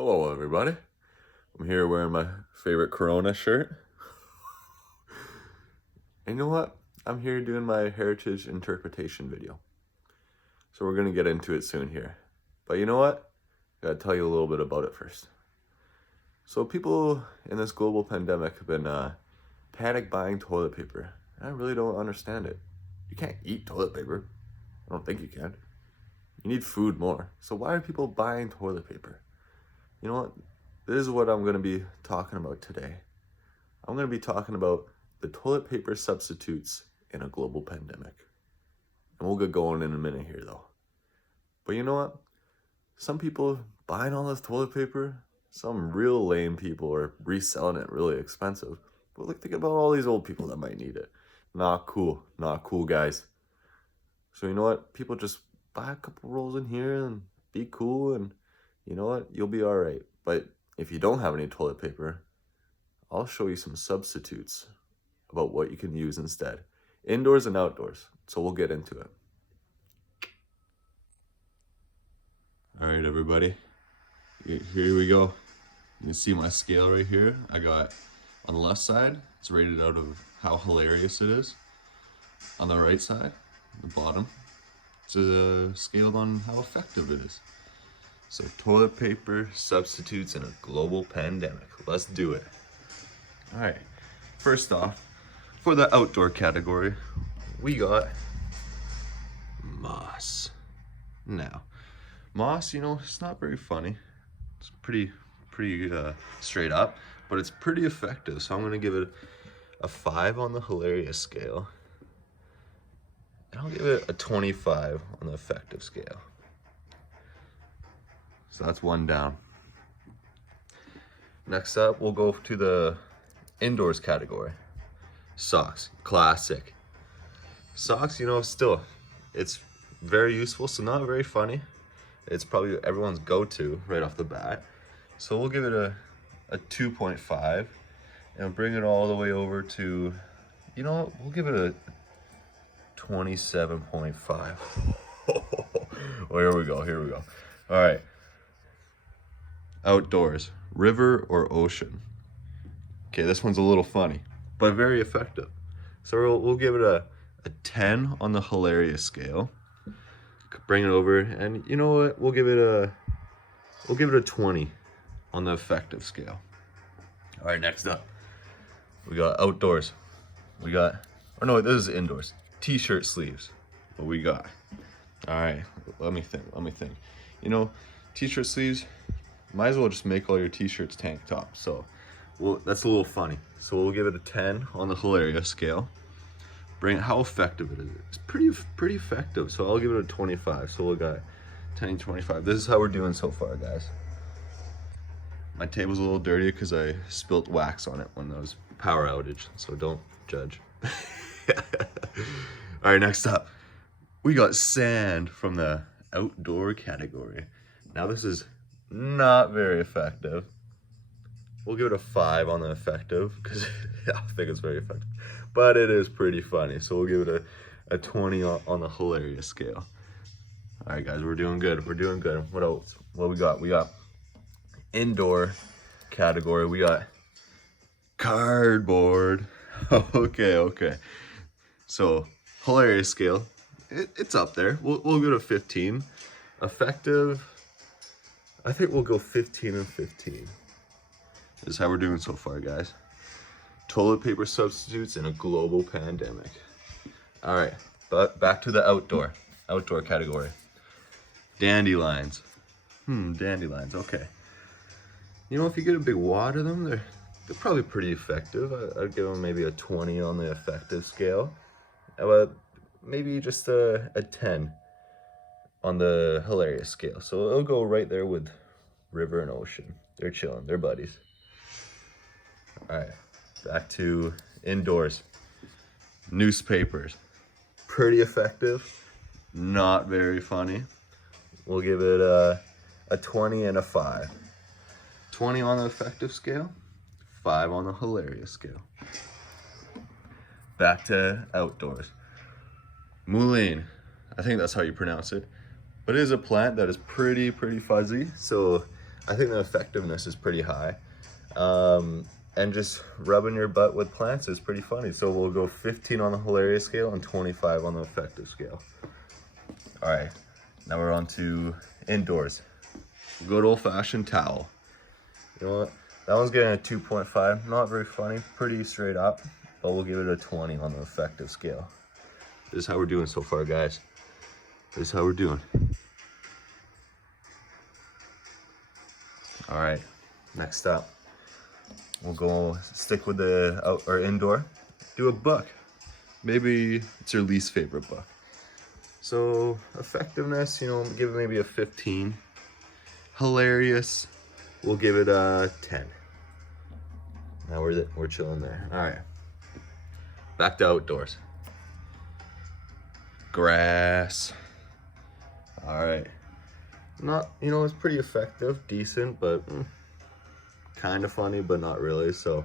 Hello, everybody. I'm here wearing my favorite Corona shirt. And you know what? I'm here doing my heritage interpretation video. So we're going to get into it soon here. But you know what? I gotta tell you a little bit about it first. So people in this global pandemic have been panic buying toilet paper. And I really don't understand it. You can't eat toilet paper. I don't think you can. You need food more. So why are people buying toilet paper? You know what? This is what I'm going to be talking about today. I'm going to be talking about the toilet paper substitutes in a global pandemic. And we'll get going in a minute here though. But you know what? Some people buying all this toilet paper, some real lame people are reselling it really expensive. But look, think about all these old people that might need it. Not cool, guys. So you know what? People just buy a couple rolls in here and be cool, and you know what? You'll be all right. But if you don't have any toilet paper, I'll show you some substitutes about what you can use instead, indoors and outdoors. So we'll get into it. All right, everybody, here we go. You can see my scale right here. I got on the left side, it's rated out of how hilarious it is. On the right side, the bottom, it's scaled on how effective it is. So toilet paper substitutes in a global pandemic. Let's do it. All right, first off, for the outdoor category, we got moss. Now, moss, you know, it's not very funny. It's pretty straight up, but it's pretty effective. So I'm gonna give it a 5 on the hilarious scale. And I'll give it a 25 on the effective scale. So that's one down. Next up, we'll go to the indoors category. Socks, classic. Socks, you know, still, it's very useful, so not very funny. It's probably everyone's go-to right off the bat. So we'll give it a 2.5 and bring it all the way over to, you know what, we'll give it a 27.5. Well, here we go. All right. Outdoors, river or ocean. Okay, this one's a little funny, but very effective. So we'll give it a 10 on the hilarious scale. Bring it over, and you know what? We'll give it a 20 on the effective scale. All right, next up, we got outdoors. We got, or no, this is indoors. T-shirt sleeves. What we got? All right, let me think. You know, T-shirt sleeves, might as well just make all your T-shirts tank tops. So, well, that's a little funny. So we'll give it a 10 on the hilarious scale. Bring how effective it is. It's pretty effective. So I'll give it a 25. So we got 10 and 25. This is how we're doing so far, guys. My table's a little dirty because I spilt wax on it when there was power outage. So don't judge. All right, next up, we got sand from the outdoor category. Now this is not very effective. We'll give it a 5 on the effective because I don't think it's very effective, but it is pretty funny. So we'll give it a 20 on the hilarious scale. All right, guys, we're doing good. What else? What we got? We got indoor category. We got cardboard. Okay. So hilarious scale, it's up there. We'll go to 15. Effective, I think we'll go 15 and 15. This is how we're doing so far, guys. Toilet paper substitutes in a global pandemic. All right, but back to the outdoor category. Dandelions. Dandelions, okay. You know, if you get a big wad of them, they're probably pretty effective. I'd give them maybe a 20 on the effective scale. But maybe just a 10 on the hilarious scale. So it'll go right there with river and ocean. They're chilling, they're buddies. All right, back to indoors. Newspapers, pretty effective, not very funny. We'll give it a 20 and a 5. 20 on the effective scale, 5 on the hilarious scale. Back to outdoors. Mullein, I think that's how you pronounce it. But it is a plant that is pretty fuzzy, so I think the effectiveness is pretty high. And just rubbing your butt with plants is pretty funny. So we'll go 15 on the hilarious scale and 25 on the effective scale. All right, now we're on to indoors. Good old-fashioned towel. You know what? That one's getting a 2.5. Not very funny, pretty straight up, but we'll give it a 20 on the effective scale. This is how we're doing so far, guys. This is how we're doing. All right, next up, we'll go stick with the out or indoor. Do a book. Maybe it's your least favorite book. So effectiveness, you know, give it maybe a 15. Hilarious, we'll give it a 10. Now we're chilling there. All right, back to outdoors. Grass. All right, not, you know, it's pretty effective, decent, but kind of funny, but not really. So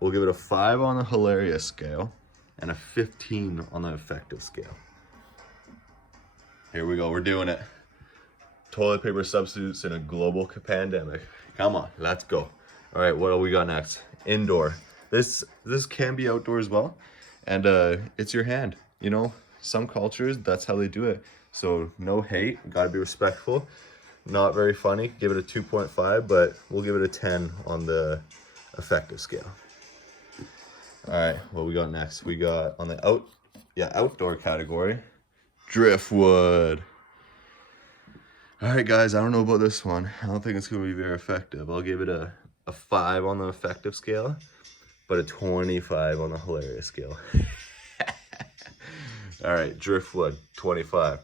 we'll give it a 5 on the hilarious scale and a 15 on the effective scale. Here we go, we're doing it. Toilet paper substitutes in a global pandemic. Come on, let's go. All right, what do we got next? Indoor. This can be outdoor as well, and it's your hand. You know, some cultures, that's how they do it. So no hate, gotta be respectful. Not very funny, give it a 2.5, but we'll give it a 10 on the effective scale. All right, what we got next? We got on the outdoor category, driftwood. All right, guys, I don't know about this one. I don't think it's gonna be very effective. I'll give it a 5 on the effective scale, but a 25 on the hilarious scale. All right, driftwood, 25.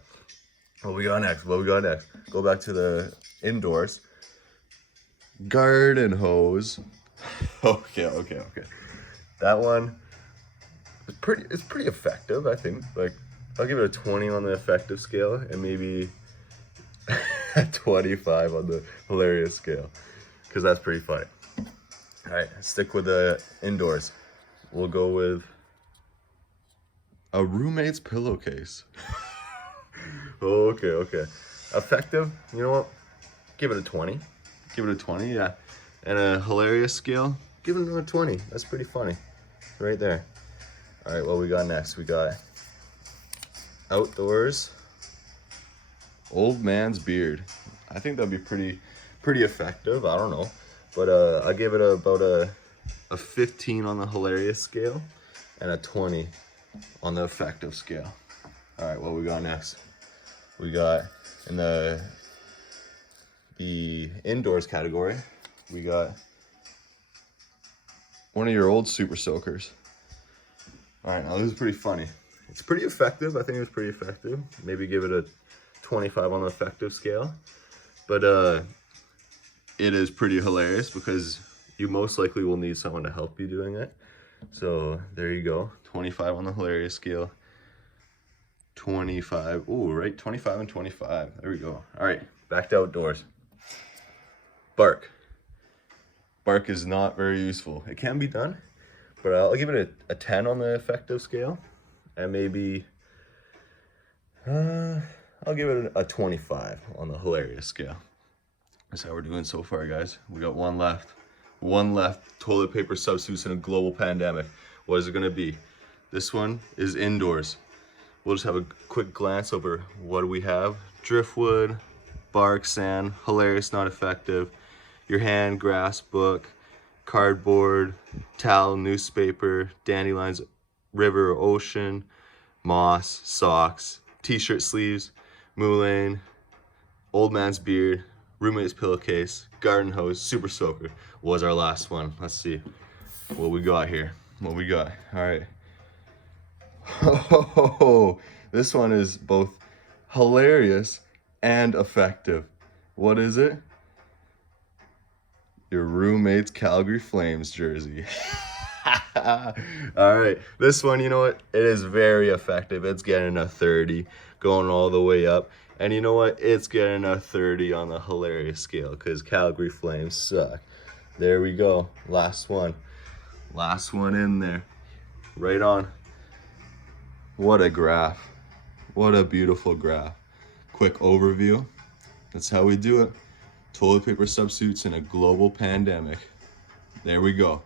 What we got next? Go back to the indoors. Garden hose. Okay. That one is pretty effective, I think. Like, I'll give it a 20 on the effective scale and maybe a 25 on the hilarious scale, because that's pretty funny. All right, stick with the indoors. We'll go with a roommate's pillowcase. Okay. Effective, you know what? Give it a 20. Give it a 20, yeah. And a hilarious scale, give it a 20. That's pretty funny, right there. All right, what we got next? We got outdoors. Old man's beard. I think that'd be pretty effective. I don't know, but I give it about a 15 on the hilarious scale and a 20 on the effective scale. All right, what we got next? We got in the indoors category, we got one of your old super soakers. All right, now this is pretty funny. It's pretty effective. I think it was pretty effective. Maybe give it a 25 on the effective scale, but it is pretty hilarious because you most likely will need someone to help you doing it. So there you go, 25 on the hilarious scale, 25. Oh, right, 25 and 25. There we go. All right, back to outdoors. Bark. Bark is not very useful. It can be done, but I'll give it a 10 on the effective scale, and maybe I'll give it a 25 on the hilarious scale. That's how we're doing so far, guys. We got one left. One left. Toilet paper substitutes in a global pandemic. What is it gonna be? This one is indoors. We'll just have a quick glance over what do we have. Driftwood, bark, sand, hilarious, not effective. Your hand, grass, book, cardboard, towel, newspaper, dandelions, river or ocean, moss, socks, t-shirt sleeves, mullein, old man's beard, roommate's pillowcase, garden hose, super soaker was our last one. Let's see what we got here. What we got. All right. Oh, this one is both hilarious and effective. What is it? Your roommate's Calgary Flames jersey. All right, this one, you know what? It is very effective. It's getting a 30, going all the way up. And you know what? It's getting a 30 on the hilarious scale because Calgary Flames suck. There we go. Last one. Last one in there. Right on. What a graph. What a beautiful graph. Quick overview. That's how we do it. Toilet paper substitutes in a global pandemic. There we go.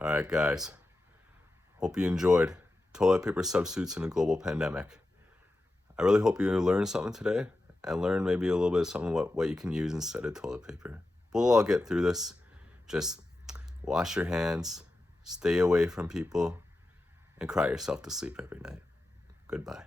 All right, guys. Hope you enjoyed toilet paper substitutes in a global pandemic. I really hope you learned something today and learn maybe a little bit of something what you can use instead of toilet paper. We'll all get through this. Just wash your hands, stay away from people, and cry yourself to sleep every night. Goodbye.